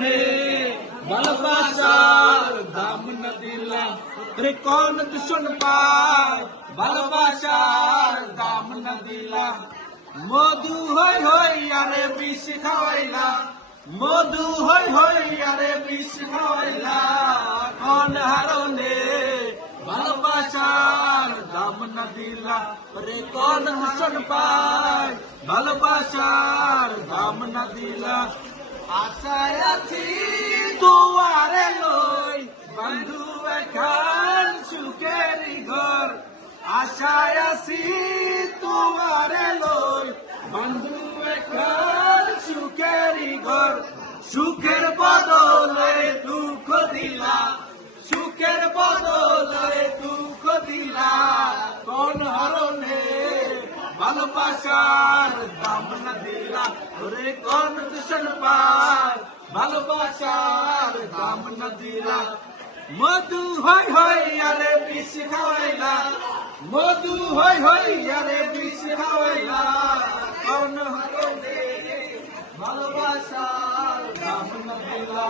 হারণে ভালোবাসার দাম না দিলাম রে কোন দুশমন পায় ভালোবাসার দাম না দিলাম মধু হই হই আরে বিষ খাওয়াইলা মধু হই হই আরে বিষ খাওয়াইলা কোন হারণে ভালোবাসার দাম না দিলা রে কোন হাসন পায় ভালোবাসার দাম না দিলা আশায় আছি দুয়ারে লই বন্ধু এখান সুখের ঘর আশায় আছি দুয়ারে লই বন্ধু এখান সুখের ঘর সুখের বদলে দুঃখ দিলা সুখের বদলে দুঃখ দিলা কোন হারণে ভালোবাসার দাম না দিলা রে কোন দুশমন পায় ভালোবাসার দাম না দিলা মধু হই হই আরে বিষ খাওয়াইলা মধু হই হই আরে বিষ খাওয়াইলা কোন হারণে ভালোবাসার দাম না দিলা